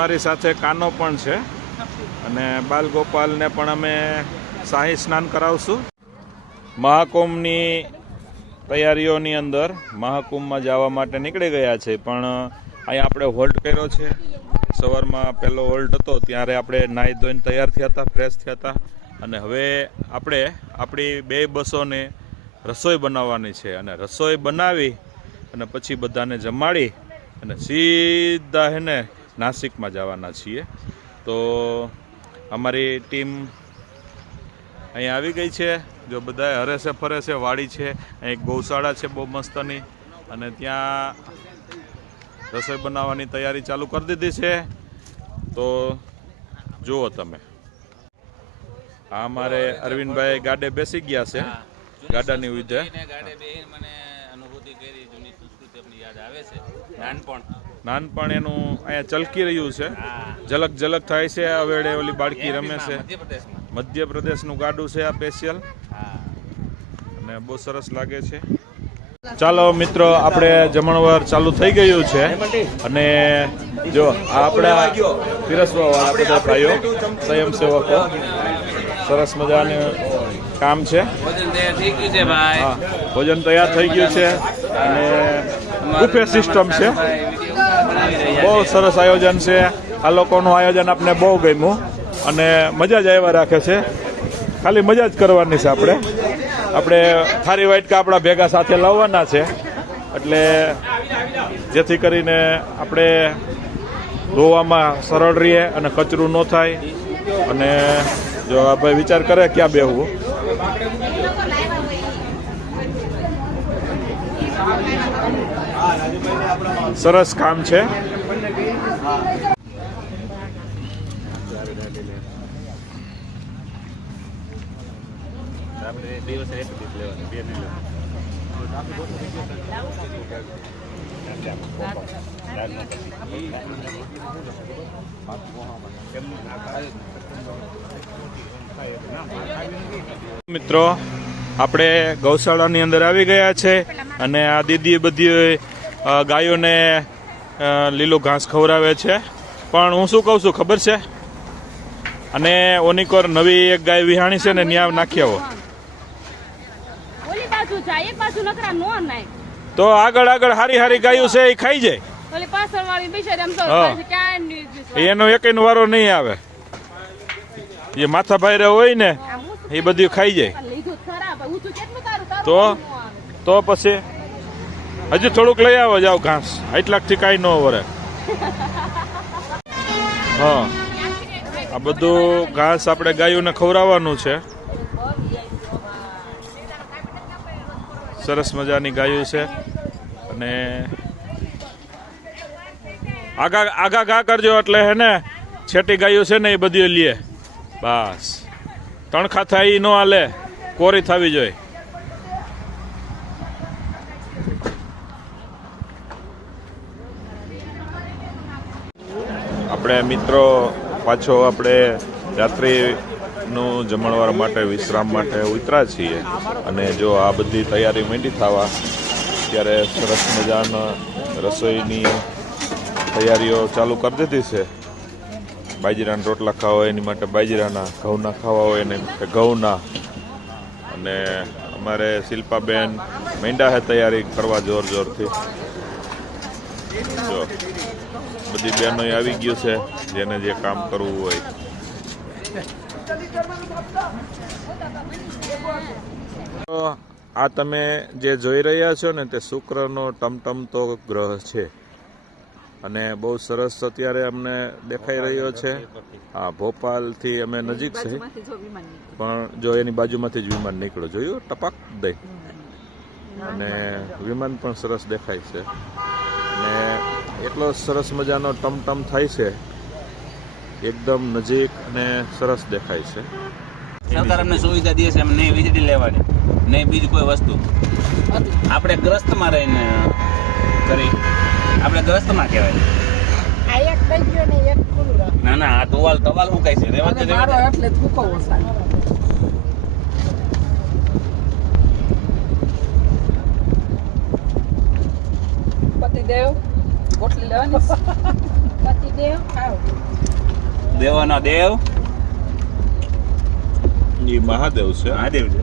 અમારી સાથે કાનો પણ છે અને બાલગોપાલને પણ અમે શાહી સ્નાન કરાવશું. મહાકુંભની તૈયારીઓની અંદર મહાકુંભમાં જવા માટે નીકળી ગયા છે, પણ અહીંયા આપણે હોલ્ટ કર્યો છે. સવારમાં પહેલો હોલ્ટ હતો, ત્યારે આપણે નાહી ધોઈને તૈયાર થયા હતા, ફ્રેશ થયા હતા, અને હવે આપણે આપણી 2 બસોને રસોઈ બનાવવાની છે અને રસોઈ બનાવી અને પછી બધાને જમાડી અને સીધા હેને નાસિકમાં જવાના છીએ. તો અમારી ટીમ અહીંયા આવી ગઈ છે. જો બધા હરે છે ફરે છે, વાડી છે, અહીં એક ગૌશાળા છે બહુ મસ્તની, અને ત્યાં રસોઈ બનાવવાની તૈયારી ચાલુ કરી દીધી છે. તો જુઓ તમે, આ અમારે અરવિંદભાઈ ગાડે બેસી ગયા છે. ગાડાની વિધે નાનપણ એનું અહીંયા ચલકી રહ્યું છે, ઝલક ઝલક થાય છે. અવેડે ઓલી બાળકી રમે છે. મધ્યપ્રદેશનું ગાડું છે આ સ્પેશિયલ, અને બહુ સરસ લાગે છે. ચાલો મિત્રો, આપણે જમણવાર ચાલુ થઈ ગયું છે અને જો આપણા પીરસવાવાળા બધા ભાઈઓ સ્વયંસેવકો સરસ મજાનું કામ છે. ભોજન તૈયાર થઈ ગયું છે અને બુફે સિસ્ટમ છે. બહુ સરસ આયોજન છે. આ લોકોનું આયોજન આપણે બહુ ગમ્યું અને મજા જ આવ્યા રાખે છે. ખાલી મજા જ કરવાની છે. આપણે થારી વાટકા આપણા ભેગા સાથે લાવવાના છે, એટલે જેથી કરીને આપણે ધોવામાં સરળ રહીએ અને કચરું ન થાય. અને જો આ ભાઈ વિચાર કરે ક્યાં બેહવું, સરસ કામ છે. મિત્રો, આપણે ગૌશાળાની અંદર આવી ગયા છે અને આ દીદી બધી ગાયોને લીલું ઘાસ ખવડાવે છે. પણ હું શું કહું છું ખબર છે, અને ઓનીકોર નવી એક ગાય વિહાણી છે ને ન્યા નાખી આવો તો આગળ હારી ગાયો છે એ ખાઈ જાય. એનો એકનો વારો નહીં આવે. એ માથા ભાઈ હોય ને એ બધું ખાઈ જાય. તો પછી હજી થોડુંક લઈ આવો જાવ ઘાસ, એટલાકથી કાંઈ ન વરે. હા, આ બધું ઘાસ આપણે ગાયોને ખવડાવવાનું છે. સરસ મજાની ગાયો છે અને આગા ઘા કરજો એટલે હે ને છેટી ગાયો છે ને એ બધી લે. બસ તણખા થાય એ ન હાલે, કોરી થવી જોઈએ. આપણે મિત્રો પાછો આપણે રાત્રિનું જમણવાર માટે વિશ્રામ માટે ઉતરા છીએ અને જો આ બધી તૈયારી માંડી થવા ત્યારે સરસ મજાના રસોઈની તૈયારીઓ ચાલુ કરી દીધી છે. બાજરાના રોટલા ખાવા હોય એની માટે બાજરાના, ઘઉંના ખાવા હોય એની માટે ઘઉંના. અને અમારે શિલ્પાબેન માંડ્યા છે તૈયારી કરવા જોરથી. જો બધી બહેનો આવી ગયું છે, જેને જે કામ કરવું હોય. આ તમે જે જોઈ રહ્યા છો ને તે શુક્રનો ટમટમતો ગ્રહ છે અને બહુ સરસ અત્યારે અમને દેખાઈ રહ્યો છે. હા, ભોપાલથી અમે નજીક છે, પણ જો એની બાજુમાંથી જ વિમાન નીકળ્યું, જોયું ટપાક દઈ, અને વિમાન પણ સરસ દેખાય છે. અને એટલો સરસ મજાનો ટમટમ થાય છે, એકદમ નજીક અને સરસ દેખાય છે. સરકાર અમને સુવિધા દે છે, એમ નહીં વીજળી લેવાની, નહીં બીજી કોઈ વસ્તુ. આપણે ગ્રસ્તમાં રહીને કરી, આપણે ગ્રસ્તમાં કહેવાય. ના ના, આ ટોવાલ સુકાય છે. એટલે પતિદેવ ગોઠલી લેવાની. પતિદેવ ખાવ દેવોનો દેવ એ મહાદેવ છે. મહાદેવ છે.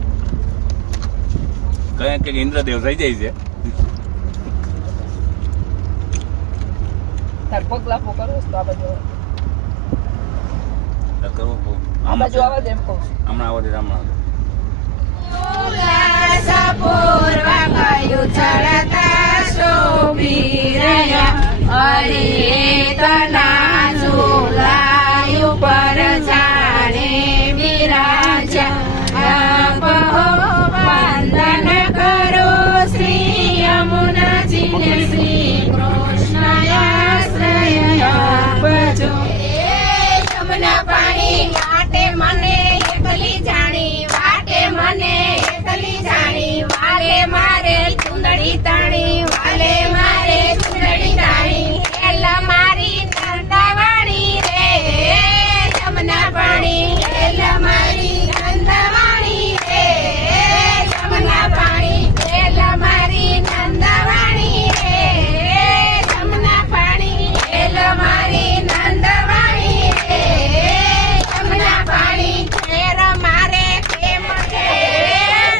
કઈ કઈક ઇન્દ્રદેવ થઈ જાય છે. તાર પગલા પો કરો તો આ બાજુ તો કરવું બહુ. આ બાજુ આવા દે એમ કહું છું. હમણાં આવો દે, હમણાં આવો દે. પાણી વાટે મને એકલી જાણી વાટે મને એકલી જાણી વાલે મારે ચુંદડી તાણી વાલે મારે ચુંદડી તાણી એલા મારી નંદાવાણી રે જમના પાણી એલા મારી નંદાવાણી રે જમના પાણી એલા મારી નંદાવાણી રે જમના પાણી એલા મારી નંદાવાણી રે જમના પાણી ઘેર મારે પ્રેમ છે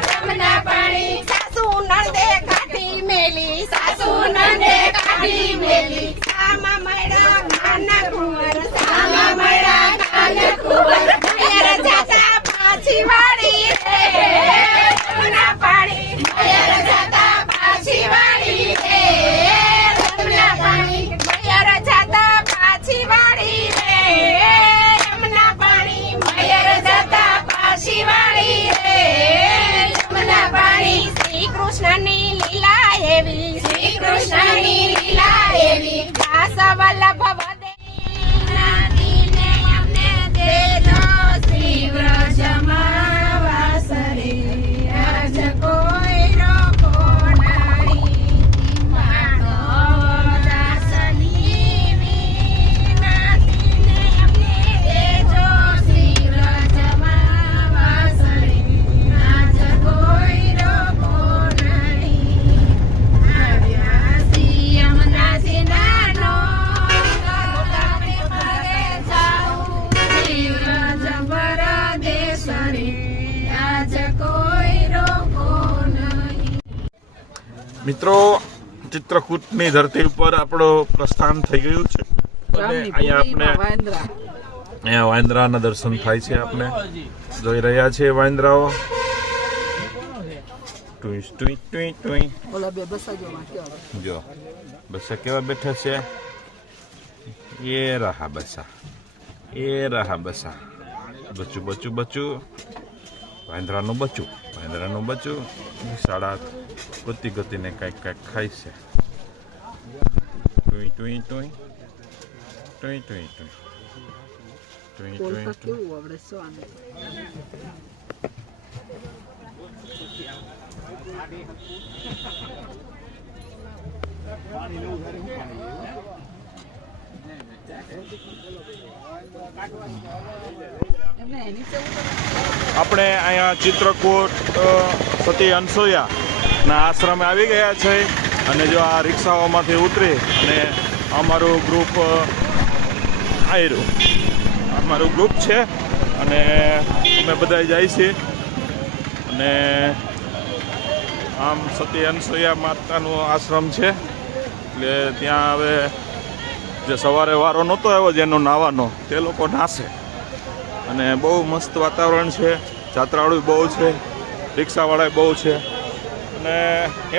જમના પાણી સાસુ નંદે કાઢી મેલી સાસુ નંદે કાઢી મેલી સામા મળ્યા કાના કુંવર સામા મળ્યા કાના કુંવર મયર જાતા પાછી વાળી રે જમના પાણી મયર જાતા પાછી વાળી રે જમના પાણી મયર જાતા પાછી વાળી રે જમના પાણી મયર જાતા પાછી વાળી રે જમના પાણી શ્રી કૃષ્ણની લીલા એવી શ્રી કૃષ્ણની લીલા એવી દાસ વલ્લભ વદેનાથીને અમને દેજો શ્રી વ્રજમાં વાસ રે આજ કોઈ રોકો નહીં માધવ દાસની વિનાથીને અમને દેજો શ્રી વ્રજમાં વાસ રે આજ કોઈ રોકો નહીં આવ્યા શ્રી યમુનાજી નાનો ગોલાને ભરે જાઉં શ્રી વ્રજ પરદેશ રે આજ કોઈ રોકો નહીં. મિત્રો, ચિત્રકૂટની ધરતી ઉપર આપણો પ્રસ્થાન થઈ ગયું છે અને અહીંયા આપણે અહીંયા વાંદરાના દર્શન થાય છે. આપણે જોઈ રહ્યા છીએ વાંદરાઓ. ટુઈ ટુઈ ટુઈ ટુઈ. ઓલા બે બસાજો માં કેવા જો બસા કેવા બેઠા છે. એ રહા બસા, એ રહા બસા. બચું બચું બચું, વાંદરાનું બચું, વાંદરાનું બચું. શાળા ગતિ ગતિને કંઈક કંઈક ખાય છે. ટુઈ ટુઈ ટુઈ ટુઈ ટુઈ ટુઈ ટુઈ ટુઈ બોલતા ટુઈ. કેવું આવડે શું આને એમને એની ચેવું આપણે અહીંયા ચિત્રકૂટ સતી અનસુયાના આશ્રમે આવી ગયા છે અને જો આ રિક્ષાઓમાંથી ઉતરી અને અમારું ગ્રુપ આવ્યું. અમારું ગ્રુપ છે અને અમે બધા જાય છીએ અને આમ સતી અનસુયા માતાનું આશ્રમ છે એટલે ત્યાં હવે જે સવારે વારો નહોતો આવ્યો જેનો નાવાનો તે લોકો નાશે અને બહુ મસ્ત વાતાવરણ છે. જાત્રાળુ બહુ છે, રિક્ષાવાળા બહુ છે અને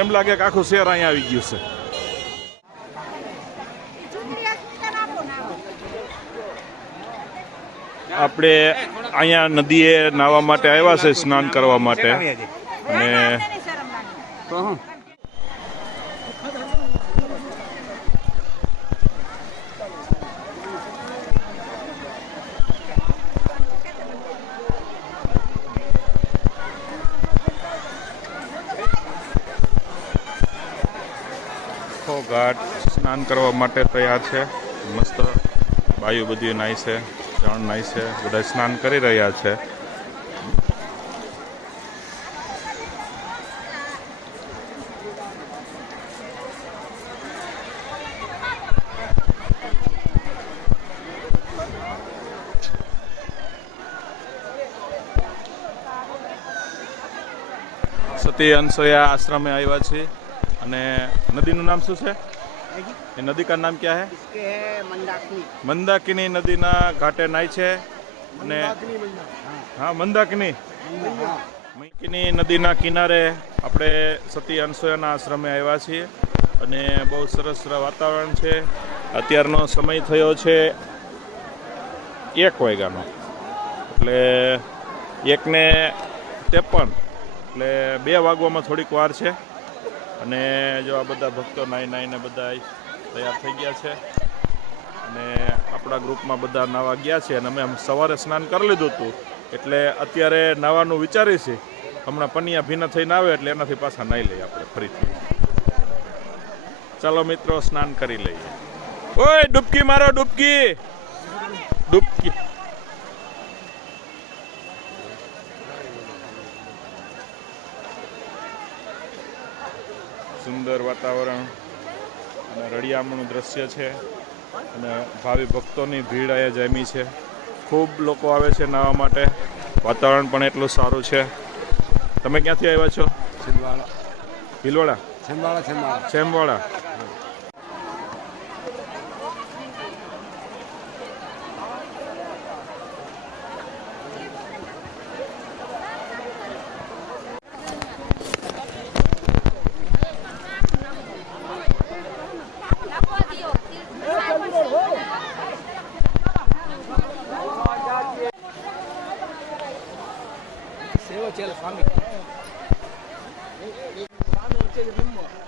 એમ લાગે કે આખું શહેર અહીંયા આવી ગયું છે. આપણે અહીંયા નદીએ નાહવા માટે આવ્યા છે, સ્નાન કરવા માટે અને તો હું આખો ઘાટ સ્નાન કરવા માટે તૈયાર છે. મસ્ત બાયુ બધી નાય છે, જણ નાય છે, બધા સ્નાન કરી રહ્યા છે. સતી અનસોયા આશ્રમે આવ્યા છીએ અને નદીનું નામ શું છે? એ નદી કા નામ ક્યાં હે? इसके है मंदाकिनी મંદાકિની નદીના ઘાટે નાય છે અને હા મંદાકિની મંદાકિની નદીના કિનારે આપણે સતી અનસોયાના આશ્રમે આવ્યા છીએ અને બહુ સરસ વાતાવરણ છે. અત્યારનો સમય થયો છે 1 વાગ્યાનો, એટલે 1:53, એટલે 2 વાગવામાં થોડીક વાર છે. અને જો આ બધા ભક્તો નાઈને બધા તૈયાર થઈ ગયા છે અને આપણા ગ્રુપમાં બધા નાવા ગયા છે અને અમે સવારે સ્નાન કરી લીધું હતું, એટલે અત્યારે નાવાનું વિચારી છે. હમણાં પનિયા ભીના થઈને આવે એટલે એનાથી પાછા નાહી લઈએ આપણે ફરીથી. ચાલો મિત્રો, સ્નાન કરી લઈએ. ઓય ડૂબકી મારો, ડૂબકી ડૂબકી. સુંદર વાતાવરણ અને રળિયામણું દ્રશ્ય છે અને ભાવિ ભક્તોની ભીડ અહીંયા જામી છે. ખૂબ લોકો આવે છે નાહવા માટે. વાતાવરણ પણ એટલું સારું છે. તમે ક્યાંથી આવ્યા છો? ભીલવાડા. છેમવાડા.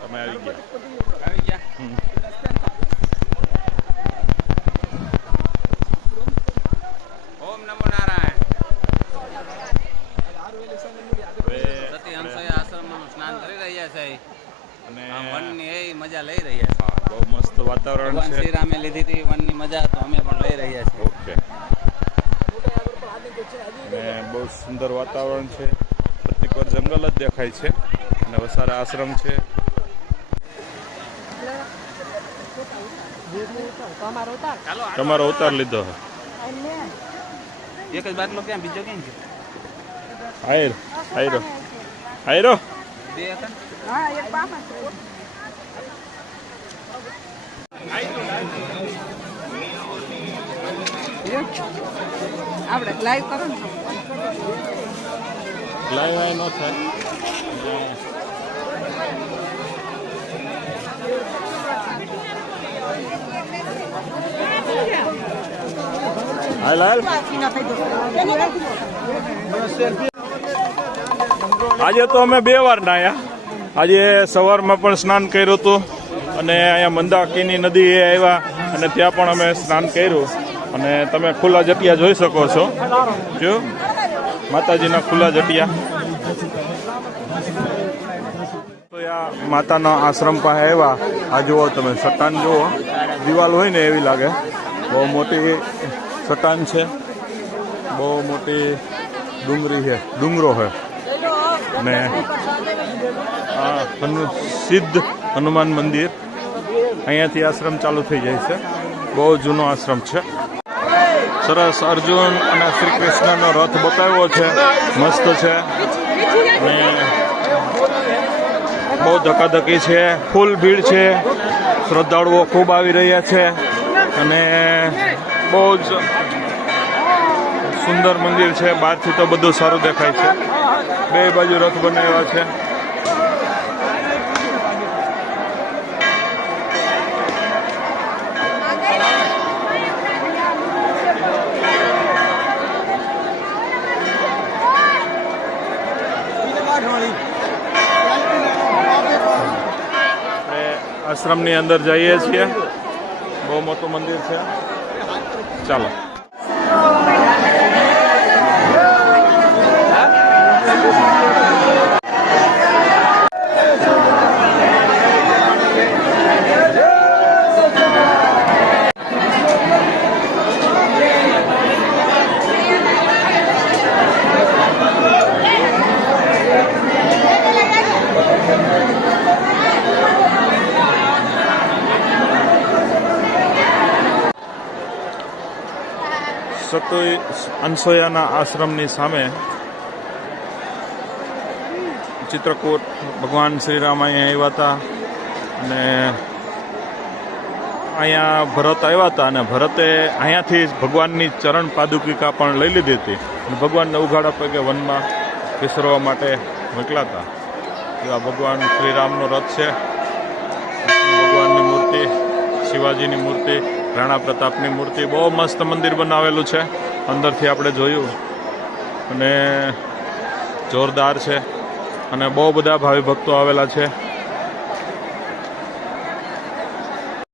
તમે આવી ગયા. ઓમ નમો નારાયણ. સતી અનસૂયા આશ્રમમાં સ્નાન કરી રહ્યા છે અને આ વનની એ મજા લઈ રહ્યા છે. બહુ મસ્ત વાતાવરણ ભગવાન છે. શ્રી રામે લીધી હતી વનની મજા, તો અમે પણ લઈ રહ્યા છીએ. ઓકે. અને બહુ સુંદર વાતાવરણ છે. પ્રત્યેક વાર જંગલ જ દેખાય છે અને વસારા આશ્રમ છે. તમારો અવતાર લીધો હે. એક જ બાટલો ક્યાં, બીજો ક્યાં છે? આયરો 2 હતા. હા એક પામાં છે. આપણે લાઈવ કરો ને. લાઈવ આય ન થાય. હાલ આજે તો અમે 2 વાર નાયા. આજે સવારમાં પણ સ્નાન કર્યું હતું અને અહીંયા મંદાકિની નદી આવ્યા અને ત્યાં પણ અમે સ્નાન કર્યું. અને તમે ખુલ્લા જટિયા જોઈ શકો છો. જો માતાજીના ખુલ્લા જટિયા. તો આ માતાના આશ્રમ પાસે આવ્યા. આ જુઓ તમે, ચટ્ટાન જુઓ, દિવાલ હોય ને એવી લાગે. બહુ મોટી ચટ્ટાન છે, બહુ મોટી ડુંગરો છે. ને આ સિદ્ધ હનુમાન મંદિર, અહીંયાથી આશ્રમ ચાલુ થઈ જાય છે. બહુ જૂનો આશ્રમ છે. સરસ અર્જુન અને શ્રી કૃષ્ણનો રથ બતાવ્યો છે, મસ્ત છે. અને બહુ ધકાધકી છે, ફૂલ ભીડ છે, શ્રદ્ધાળુઓ ખૂબ આવી રહ્યા છે અને બહુ જ સુંદર મંદિર છે. બહારથી તો બધું સારું દેખાય છે. 2 બાજુ રથ બનાવ્યા છે. આશ્રમની અંદર જઈએ છીએ. બહુ મોટું મંદિર છે. ચાલો. સતી અનસૂયાના આશ્રમની સામે ચિત્રકૂટ ભગવાન શ્રીરામ અહીંયા આવ્યા હતા અને અહીંયા ભરત આવ્યા હતા અને ભરતે અહીંયાથી જ ભગવાનની ચરણ પાદુકિકા પણ લઈ લીધી હતી અને ભગવાનને ઉઘાડા પગે વનમાં વિસરવા માટે મોકલ્યા હતા. એવા ભગવાન શ્રીરામનો રથ છે, ભગવાનની મૂર્તિ, શિવાજીની મૂર્તિ, રાણા પ્રતાપની મૂર્તિ. બહુ મસ્ત મંદિર બનાવેલું છે, અંદરથી આપણે જોયું અને જોરદાર છે અને બહુ બધા ભાવિ ભક્તો આવેલા છે.